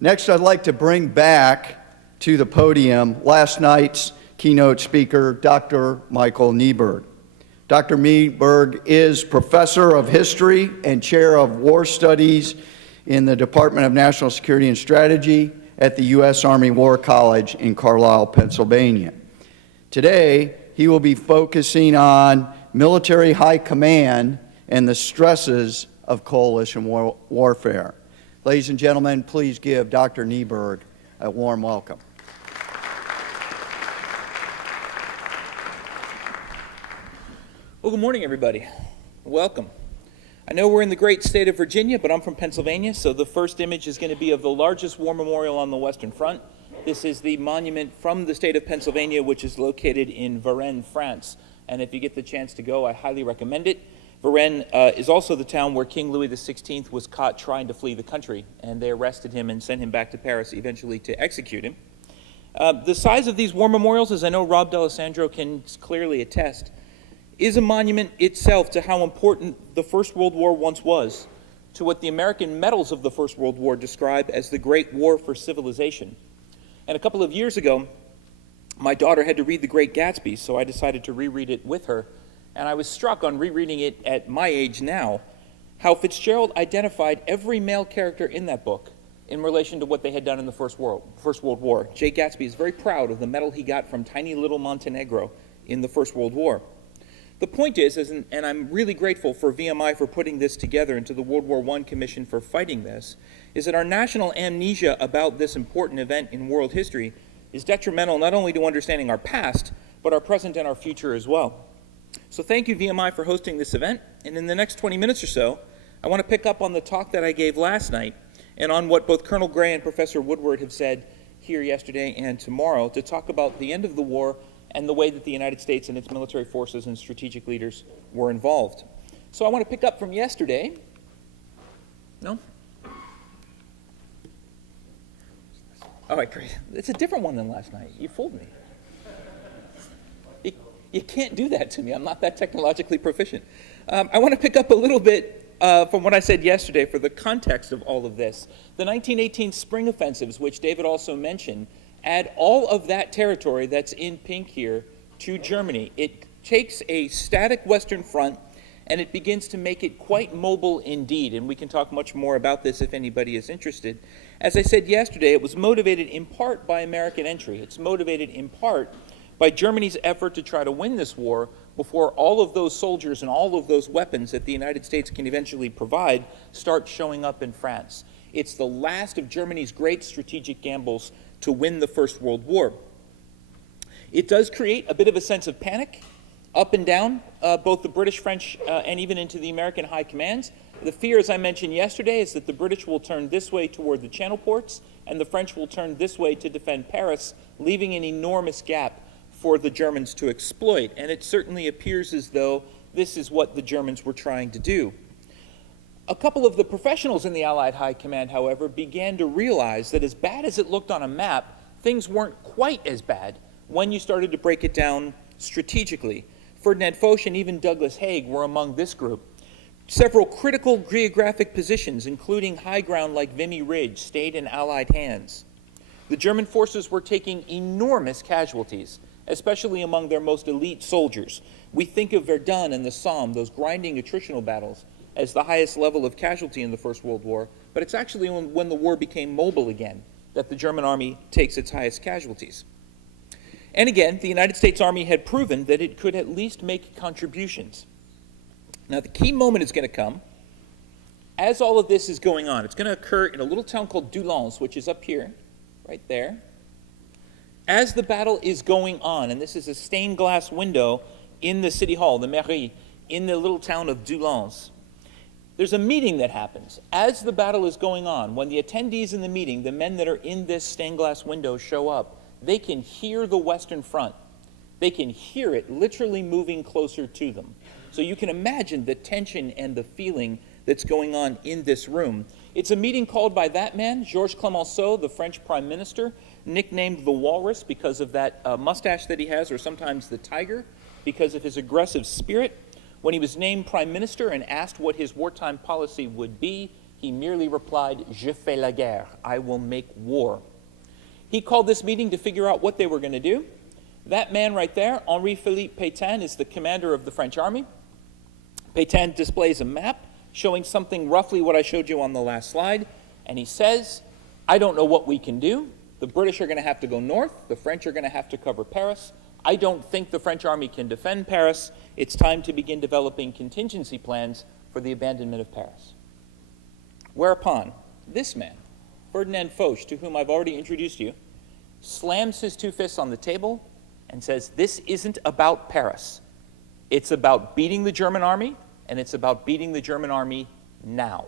Next, I'd like to bring back to the podium last night's keynote speaker, Dr. Michael Neiberg. Dr. Neiberg is Professor of History and Chair of War Studies in the Department of National Security and Strategy at the U.S. Army War College in Carlisle, Pennsylvania. Today, he will be focusing on military high command and the stresses of coalition warfare. Ladies and gentlemen, please give Dr. Neiberg a warm welcome. Well, good morning, everybody. Welcome. I know we're in the great state of Virginia, but I'm from Pennsylvania, so the first image is going to be of the largest war memorial on the Western Front. This is the monument from the state of Pennsylvania, which is located in Varennes, France. And if you get the chance to go, I highly recommend it. Varennes is also the town where King Louis XVI was caught trying to flee the country, and they arrested him and sent him back to Paris, eventually to execute him. The size of these war memorials, as I know Rob D'Alessandro can clearly attest, is a monument itself to how important the First World War once was, to what the American medals of the First World War describe as the Great War for Civilization. And a couple of years ago, my daughter had to read The Great Gatsby, so I decided to reread it with her. And I was struck on rereading it at my age now, how Fitzgerald identified every male character in that book in relation to what they had done in the First World War. Jay Gatsby is very proud of the medal he got from tiny little Montenegro in the First World War. The point is, and I'm really grateful for VMI for putting this together and to the World War I Commission for fighting this, is that our national amnesia about this important event in world history is detrimental not only to understanding our past, but our present and our future as well. So thank you, VMI, for hosting this event. And in the next 20 minutes or so, I want to pick up on the talk that I gave last night and on what both Colonel Gray and Professor Woodward have said here yesterday and tomorrow to talk about the end of the war and the way that the United States and its military forces and strategic leaders were involved. So I want to pick up from yesterday. No? All right, great. It's a different one than last night. You fooled me. You can't do that to me. I'm not that technologically proficient. I want to pick up a little bit from what I said yesterday for the context of all of this. The 1918 spring offensives, which David also mentioned, add all of that territory that's in pink here to Germany. It takes a static Western front and it begins to make it quite mobile indeed. And we can talk much more about this if anybody is interested. As I said yesterday, it was motivated in part by American entry. It's motivated in part by Germany's effort to try to win this war before all of those soldiers and all of those weapons that the United States can eventually provide start showing up in France. It's the last of Germany's great strategic gambles to win the First World War. It does create a bit of a sense of panic up and down, both the British, French, and even into the American high commands. The fear, as I mentioned yesterday, is that the British will turn this way toward the Channel ports, and the French will turn this way to defend Paris, leaving an enormous gap for the Germans to exploit. And it certainly appears as though this is what the Germans were trying to do. A couple of the professionals in the Allied High Command, however, began to realize that as bad as it looked on a map, things weren't quite as bad when you started to break it down strategically. Ferdinand Foch and even Douglas Haig were among this group. Several critical geographic positions, including high ground like Vimy Ridge, stayed in Allied hands. The German forces were taking enormous casualties, especially among their most elite soldiers. We think of Verdun and the Somme, those grinding attritional battles, as the highest level of casualty in the First World War, but it's actually when the war became mobile again that the German army takes its highest casualties. And again, the United States Army had proven that it could at least make contributions. Now, the key moment is going to come as all of this is going on. It's going to occur in a little town called Doullens, which is up here, right there. As the battle is going on, and this is a stained glass window in the city hall, the mairie, in the little town of Doullens, there's a meeting that happens. As the battle is going on, when the attendees in the meeting, the men that are in this stained glass window show up, they can hear the Western Front. They can hear it literally moving closer to them. So you can imagine the tension and the feeling that's going on in this room. It's a meeting called by that man, Georges Clemenceau, the French Prime Minister, nicknamed the Walrus because of that mustache that he has, or sometimes the Tiger, because of his aggressive spirit. When he was named Prime Minister and asked what his wartime policy would be, He merely replied, "Je fais la guerre," I will make war. He called this meeting to figure out what they were going to do. That man right there, Henri-Philippe Pétain, is the commander of the French army. Pétain displays a map showing something roughly what I showed you on the last slide, and he says, I don't know what we can do. The British are going to have to go north. The French are going to have to cover Paris. I don't think the French army can defend Paris. It's time to begin developing contingency plans for the abandonment of Paris. Whereupon, this man, Ferdinand Foch, to whom I've already introduced you, slams his two fists on the table and says, this isn't about Paris. It's about beating the German army, and it's about beating the German army now.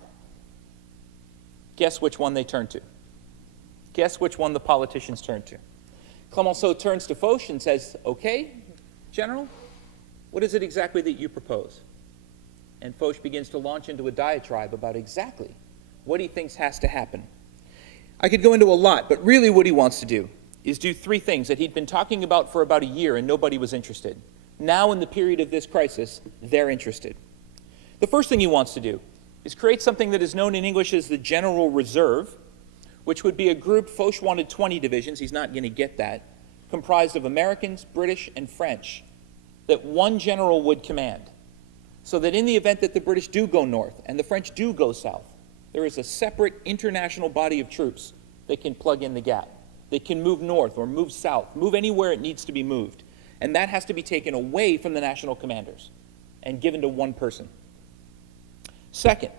Guess which one they turn to? Guess which one the politicians turn to? Clemenceau turns to Foch and says, okay, General, what is it exactly that you propose? And Foch begins to launch into a diatribe about exactly what he thinks has to happen. I could go into a lot, but really what he wants to do is do three things that he'd been talking about for about a year and nobody was interested. Now, in the period of this crisis, they're interested. The first thing he wants to do is create something that is known in English as the General Reserve, which would be a group. Foch wanted 20 divisions, he's not going to get that, comprised of Americans, British, and French, that one general would command, so that in the event that the British do go north and the French do go south, there is a separate international body of troops that can plug in the gap. They can move north or move south, move anywhere it needs to be moved. And that has to be taken away from the national commanders and given to one person. Second,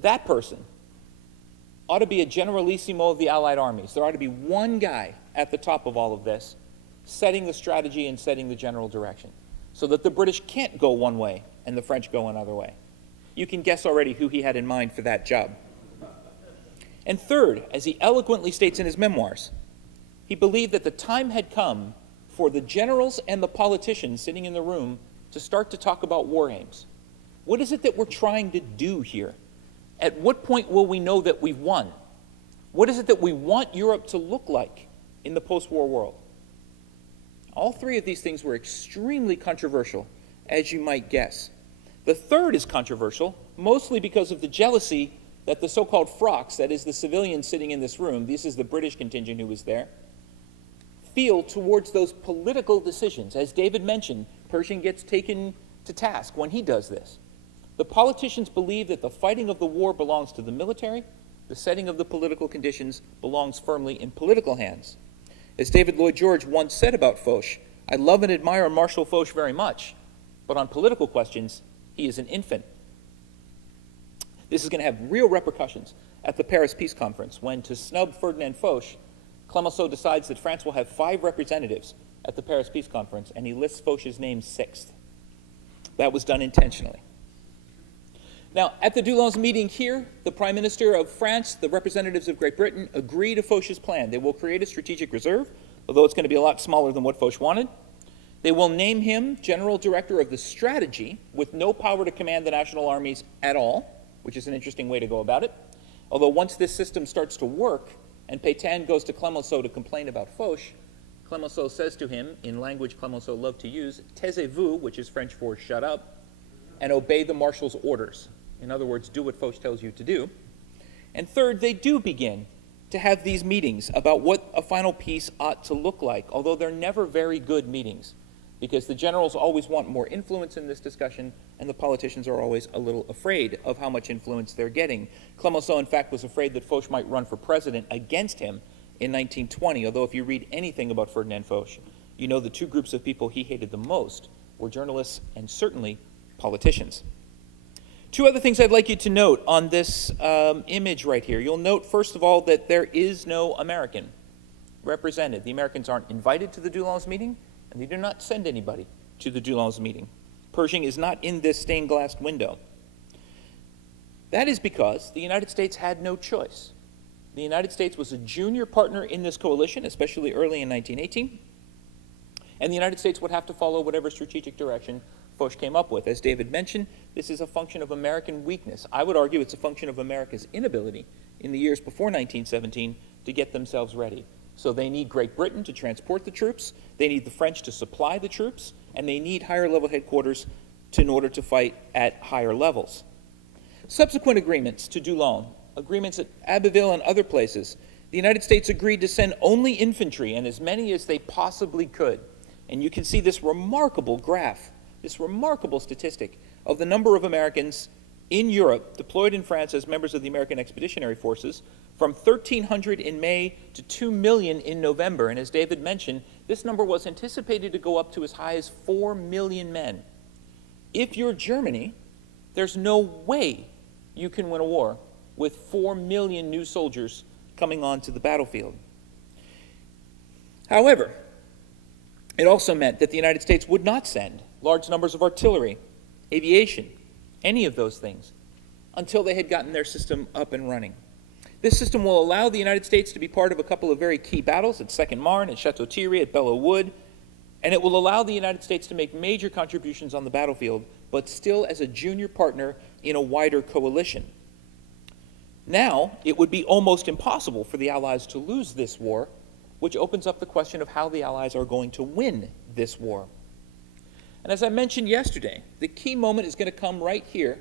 that person ought to be a generalissimo of the Allied armies. There ought to be one guy at the top of all of this, setting the strategy and setting the general direction, so that the British can't go one way and the French go another way. You can guess already who he had in mind for that job. And third, as he eloquently states in his memoirs, he believed that the time had come for the generals and the politicians sitting in the room to start to talk about war aims. What is it that we're trying to do here? At what point will we know that we've won? What is it that we want Europe to look like in the post-war world? All three of these things were extremely controversial, as you might guess. The third is controversial, mostly because of the jealousy that the so-called frocks, that is the civilians sitting in this room, this is the British contingent who was there, feel towards those political decisions. As David mentioned, Pershing gets taken to task when he does this. The politicians believe that the fighting of the war belongs to the military, the setting of the political conditions belongs firmly in political hands. As David Lloyd George once said about Foch, I love and admire Marshal Foch very much, but on political questions, he is an infant. This is going to have real repercussions at the Paris Peace Conference when, to snub Ferdinand Foch, Clemenceau decides that France will have 5 representatives at the Paris Peace Conference, and he lists Foch's name 6th. That was done intentionally. Now, at the Doullens meeting here, the Prime Minister of France, the representatives of Great Britain, agree to Foch's plan. They will create a strategic reserve, although it's going to be a lot smaller than what Foch wanted. They will name him General Director of the Strategy, with no power to command the national armies at all, which is an interesting way to go about it. Although once this system starts to work, and Pétain goes to Clemenceau to complain about Foch, Clemenceau says to him, in language Clemenceau loved to use, taisez-vous, which is French for shut up, and obey the marshal's orders. In other words, do what Foch tells you to do. And third, they do begin to have these meetings about what a final peace ought to look like, although they're never very good meetings, because the generals always want more influence in this discussion, and the politicians are always a little afraid of how much influence they're getting. Clemenceau, in fact, was afraid that Foch might run for president against him in 1920, although if you read anything about Ferdinand Foch, you know the two groups of people he hated the most were journalists and certainly politicians. Two other things I'd like you to note on this image right here. You'll note, first of all, that there is no American represented. The Americans aren't invited to the Doullens meeting, and they do not send anybody to the Doullens meeting. Pershing is not in this stained glass window. That is because the United States had no choice. The United States was a junior partner in this coalition, especially early in 1918, and the United States would have to follow whatever strategic direction Foch came up with. As David mentioned, this is a function of American weakness. I would argue it's a function of America's inability in the years before 1917 to get themselves ready. So they need Great Britain to transport the troops, they need the French to supply the troops, and they need higher level headquarters in order to fight at higher levels. Subsequent agreements to Toulon, agreements at Abbeville and other places, the United States agreed to send only infantry and as many as they possibly could. And you can see this remarkable graph, this remarkable statistic of the number of Americans in Europe deployed in France as members of the American Expeditionary Forces, from 1,300 in May to 2 million in November. And as David mentioned, this number was anticipated to go up to as high as 4 million men. If you're Germany, there's no way you can win a war with 4 million new soldiers coming onto the battlefield. However, it also meant that the United States would not send large numbers of artillery, aviation, any of those things, until they had gotten their system up and running. This system will allow the United States to be part of a couple of very key battles at Second Marne, at Chateau Thierry, at Belleau Wood, and it will allow the United States to make major contributions on the battlefield, but still as a junior partner in a wider coalition. Now, it would be almost impossible for the Allies to lose this war, which opens up the question of how the Allies are going to win this war. And as I mentioned yesterday, the key moment is going to come right here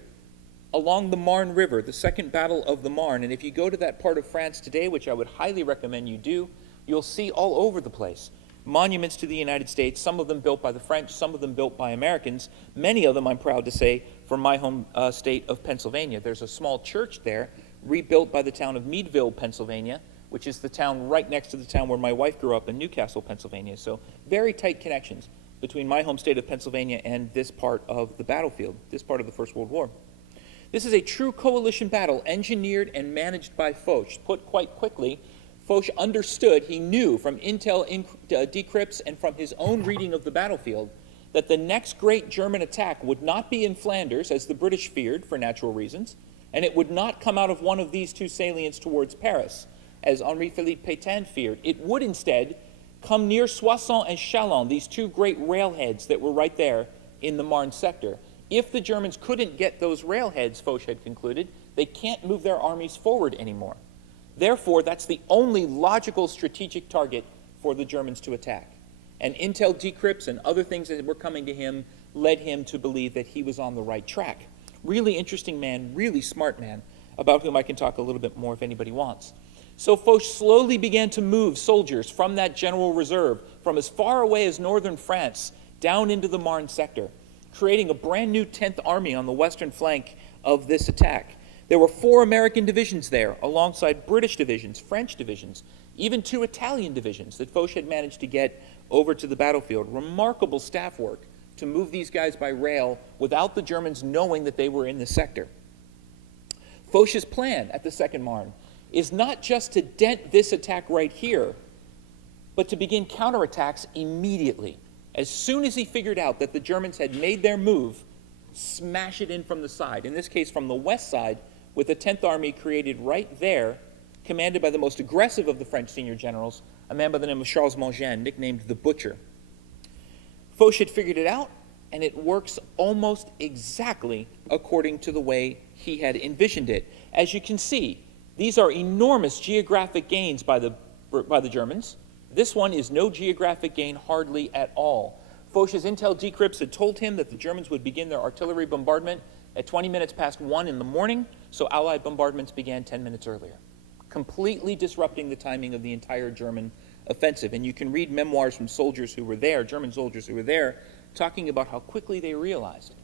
along the Marne River, the Second Battle of the Marne. And if you go to that part of France today, which I would highly recommend you do, you'll see all over the place monuments to the United States, some of them built by the French, some of them built by Americans, many of them, I'm proud to say, from my home state of Pennsylvania. There's a small church there, rebuilt by the town of Meadville, Pennsylvania, which is the town right next to the town where my wife grew up in Newcastle, Pennsylvania. So very tight connections between my home state of Pennsylvania and this part of the battlefield, this part of the First World War. This is a true coalition battle engineered and managed by Foch. Put quite quickly, Foch understood, he knew from intel decrypts and from his own reading of the battlefield, that the next great German attack would not be in Flanders, as the British feared for natural reasons, and it would not come out of one of these two salients towards Paris, as Henri-Philippe Pétain feared. It would instead come near Soissons and Chalon, these two great railheads that were right there in the Marne sector. If the Germans couldn't get those railheads, Foch had concluded, they can't move their armies forward anymore. Therefore, that's the only logical strategic target for the Germans to attack. And intel decrypts and other things that were coming to him led him to believe that he was on the right track. Really interesting man, really smart man, about whom I can talk a little bit more if anybody wants. So Foch slowly began to move soldiers from that general reserve, from as far away as northern France, down into the Marne sector, creating a brand new 10th Army on the western flank of this attack. There were 4 American divisions there, alongside British divisions, French divisions, even 2 Italian divisions that Foch had managed to get over to the battlefield. Remarkable staff work to move these guys by rail without the Germans knowing that they were in the sector. Foch's plan at the Second Marne is not just to dent this attack right here, but to begin counterattacks immediately. As soon as he figured out that the Germans had made their move, smash it in from the side, in this case from the west side, with the 10th Army created right there, commanded by the most aggressive of the French senior generals, a man by the name of Charles Mangin, nicknamed the Butcher. Foch had figured it out, and it works almost exactly according to the way he had envisioned it. As you can see, these are enormous geographic gains by the Germans. This one is no geographic gain hardly at all. Foch's intel decrypts had told him that the Germans would begin their artillery bombardment at 20 minutes past 1 in the morning, so Allied bombardments began 10 minutes earlier, completely disrupting the timing of the entire German offensive. And you can read memoirs from soldiers who were there, German soldiers who were there, talking about how quickly they realized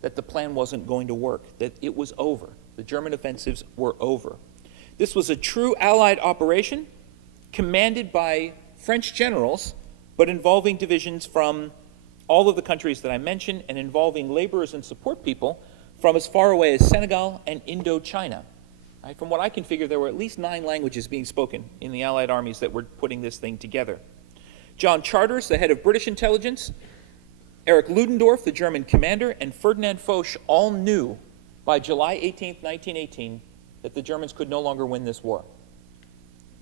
that the plan wasn't going to work, that it was over. The German offensives were over. This was a true Allied operation, commanded by French generals, but involving divisions from all of the countries that I mentioned, and involving laborers and support people from as far away as Senegal and Indochina. Right? From what I can figure, there were at least 9 languages being spoken in the Allied armies that were putting this thing together. John Charters, the head of British intelligence, Erich Ludendorff, the German commander, and Ferdinand Foch all knew by July 18, 1918, that the Germans could no longer win this war.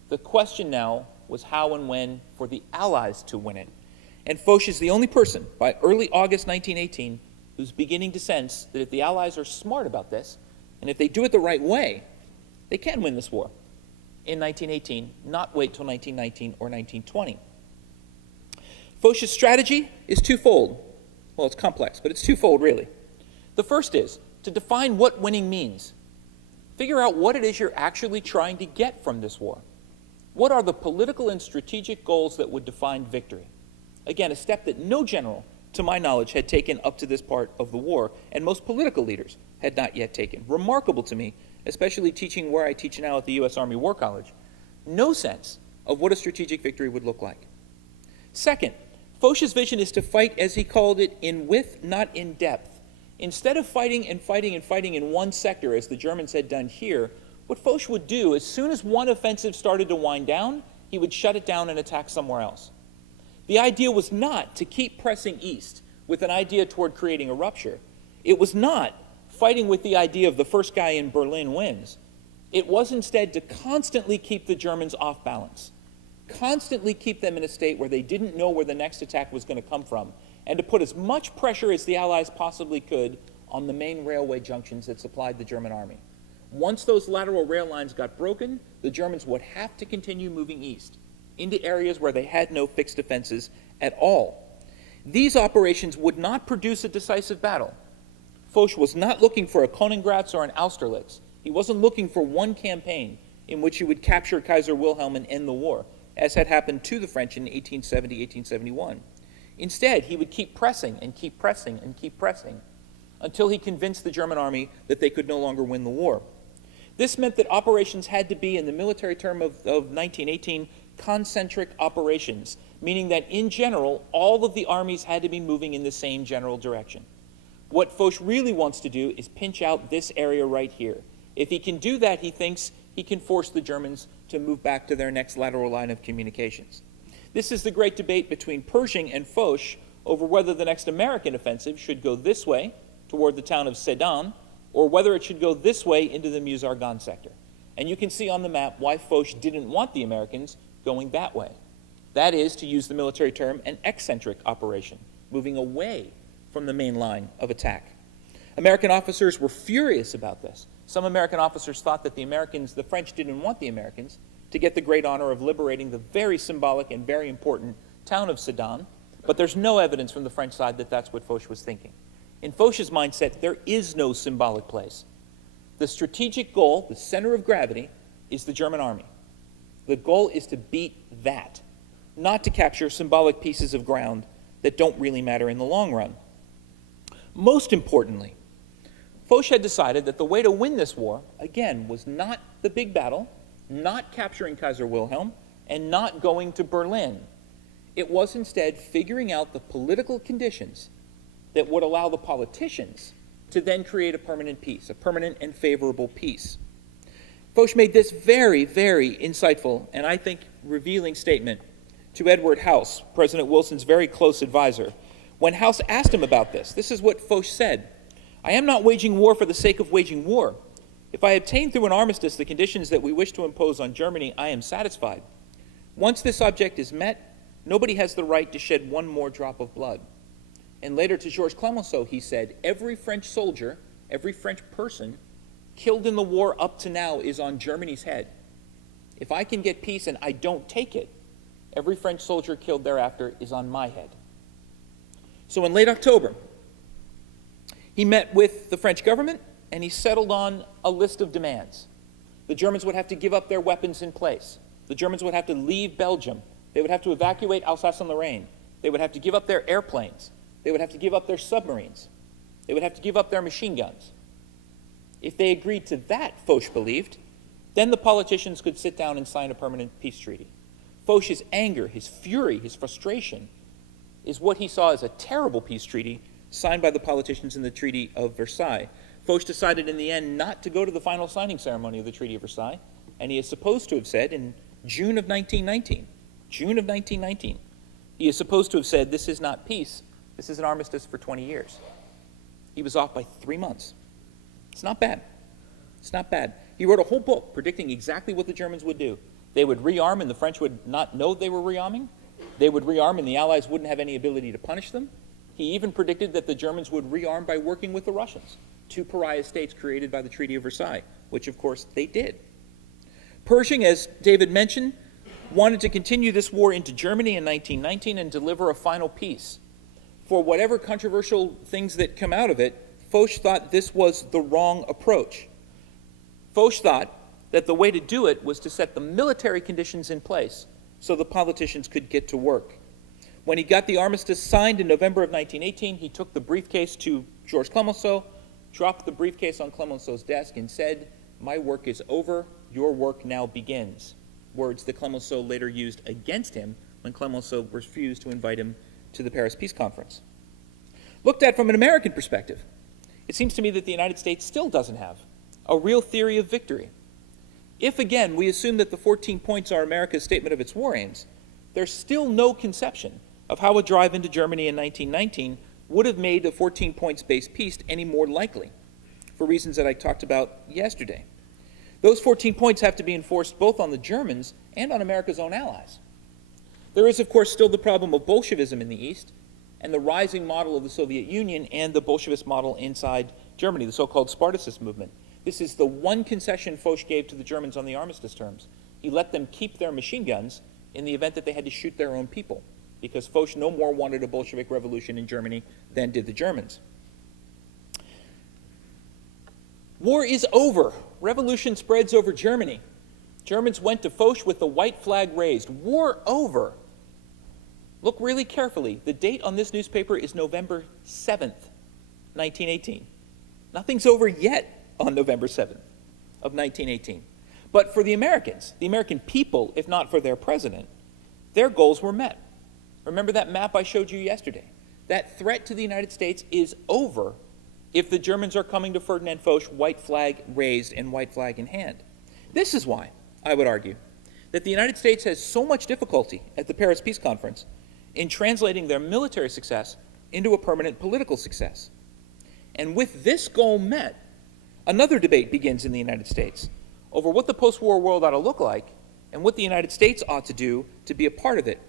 The question now was how and when for the Allies to win it. And Foch is the only person, by early August 1918, who's beginning to sense that if the Allies are smart about this, and if they do it the right way, they can win this war in 1918, not wait till 1919 or 1920. Foch's strategy is twofold. Well, it's complex, but it's twofold, really. The first is to define what winning means. Figure out what it is you're actually trying to get from this war. What are the political and strategic goals that would define victory? Again, a step that no general, to my knowledge, had taken up to this part of the war, and most political leaders had not yet taken. Remarkable to me, especially teaching where I teach now at the U.S. Army War College. No sense of what a strategic victory would look like. Second, Foch's vision is to fight, as he called it, in width, not in depth. Instead of fighting and fighting and fighting in one sector, as the Germans had done here, what Foch would do, as soon as one offensive started to wind down, he would shut it down and attack somewhere else. The idea was not to keep pressing east with an idea toward creating a rupture. It was not fighting with the idea of the first guy in Berlin wins. It was instead to constantly keep the Germans off balance, constantly keep them in a state where they didn't know where the next attack was going to come from, and to put as much pressure as the Allies possibly could on the main railway junctions that supplied the German army. Once those lateral rail lines got broken, the Germans would have to continue moving east into areas where they had no fixed defenses at all. These operations would not produce a decisive battle. Foch was not looking for a Königgrätz or an Austerlitz. He wasn't looking for one campaign in which he would capture Kaiser Wilhelm and end the war, as had happened to the French in 1870, 1871. Instead, he would keep pressing and keep pressing and keep pressing until he convinced the German army that they could no longer win the war. This meant that operations had to be, in the military term of 1918, concentric operations, meaning that in general, all of the armies had to be moving in the same general direction. What Foch really wants to do is pinch out this area right here. If he can do that, he thinks he can force the Germans to move back to their next lateral line of communications. This is the great debate between Pershing and Foch over whether the next American offensive should go this way toward the town of Sedan, or whether it should go this way into the Meuse-Argonne sector. And you can see on the map why Foch didn't want the Americans going that way. That is, to use the military term, an eccentric operation, moving away from the main line of attack. American officers were furious about this. Some American officers thought that the French didn't want the Americans to get the great honor of liberating the very symbolic and very important town of Sedan, but there's no evidence from the French side that that's what Foch was thinking. In Foch's mindset, there is no symbolic place. The strategic goal, the center of gravity, is the German army. The goal is to beat that, not to capture symbolic pieces of ground that don't really matter in the long run. Most importantly, Foch had decided that the way to win this war, again, was not the big battle, not capturing Kaiser Wilhelm, and not going to Berlin. It was instead figuring out the political conditions that would allow the politicians to then create a permanent peace, a permanent and favorable peace. Foch made this very, very insightful and I think revealing statement to Edward House, President Wilson's very close advisor. When House asked him about this, this is what Foch said: "I am not waging war for the sake of waging war. If I obtain through an armistice the conditions that we wish to impose on Germany, I am satisfied. Once this object is met, nobody has the right to shed one more drop of blood." And later to Georges Clemenceau, he said, "Every French soldier, every French person killed in the war up to now is on Germany's head. If I can get peace and I don't take it, every French soldier killed thereafter is on my head." So in late October, he met with the French government and he settled on a list of demands. The Germans would have to give up their weapons in place. The Germans would have to leave Belgium. They would have to evacuate Alsace-and-Lorraine. They would have to give up their airplanes. They would have to give up their submarines. They would have to give up their machine guns. If they agreed to that, Foch believed, then the politicians could sit down and sign a permanent peace treaty. Foch's anger, his fury, his frustration is what he saw as a terrible peace treaty signed by the politicians in the Treaty of Versailles. Foch decided in the end not to go to the final signing ceremony of the Treaty of Versailles, and he is supposed to have said in June of 1919, he is supposed to have said, "This is not peace, this is an armistice for 20 years. He was off by 3 months. It's not bad. It's not bad. He wrote a whole book predicting exactly what the Germans would do. They would rearm and the French would not know they were rearming. They would rearm and the Allies wouldn't have any ability to punish them. He even predicted that the Germans would rearm by working with the Russians, two pariah states created by the Treaty of Versailles, which of course they did. Pershing, as David mentioned, wanted to continue this war into Germany in 1919 and deliver a final peace. For whatever controversial things that come out of it, Foch thought this was the wrong approach. Foch thought that the way to do it was to set the military conditions in place so the politicians could get to work. When he got the armistice signed in November of 1918, he took the briefcase to Georges Clemenceau, dropped the briefcase on Clemenceau's desk, and said, "My work is over, your work now begins." Words that Clemenceau later used against him when Clemenceau refused to invite him to the Paris Peace Conference. Looked at from an American perspective, it seems to me that the United States still doesn't have a real theory of victory. If, again, we assume that the 14 points are America's statement of its war aims, there's still no conception of how a drive into Germany in 1919 would have made a 14 points-based peace any more likely, for reasons that I talked about yesterday. Those 14 points have to be enforced both on the Germans and on America's own allies. There is, of course, still the problem of Bolshevism in the East and the rising model of the Soviet Union and the Bolshevist model inside Germany, the so-called Spartacus Movement. This is the one concession Foch gave to the Germans on the armistice terms. He let them keep their machine guns in the event that they had to shoot their own people, because Foch no more wanted a Bolshevik revolution in Germany than did the Germans. War is over. Revolution spreads over Germany. Germans went to Foch with the white flag raised. War over. Look really carefully. The date on this newspaper is November 7th, 1918. Nothing's over yet on November 7th of 1918. But for the Americans, the American people, if not for their president, their goals were met. Remember that map I showed you yesterday? That threat to the United States is over if the Germans are coming to Ferdinand Foch, white flag raised and white flag in hand. This is why, I would argue, that the United States has so much difficulty at the Paris Peace Conference in translating their military success into a permanent political success. And with this goal met, another debate begins in the United States over what the post-war world ought to look like and what the United States ought to do to be a part of it.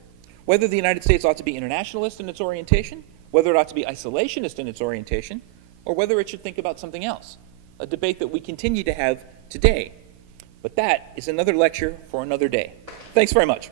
Whether the United States ought to be internationalist in its orientation, whether it ought to be isolationist in its orientation, or whether it should think about something else, a debate that we continue to have today. But that is another lecture for another day. Thanks very much.